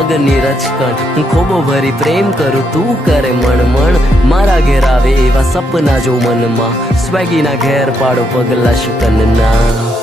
પગની રચકણ હું ખોબો ભરી પ્રેમ કરું તું કરે મણ મારા ઘેર આવે એવા સપના જો મનમાં સ્વેગીના ઘેર પાડો પગલા શુકનના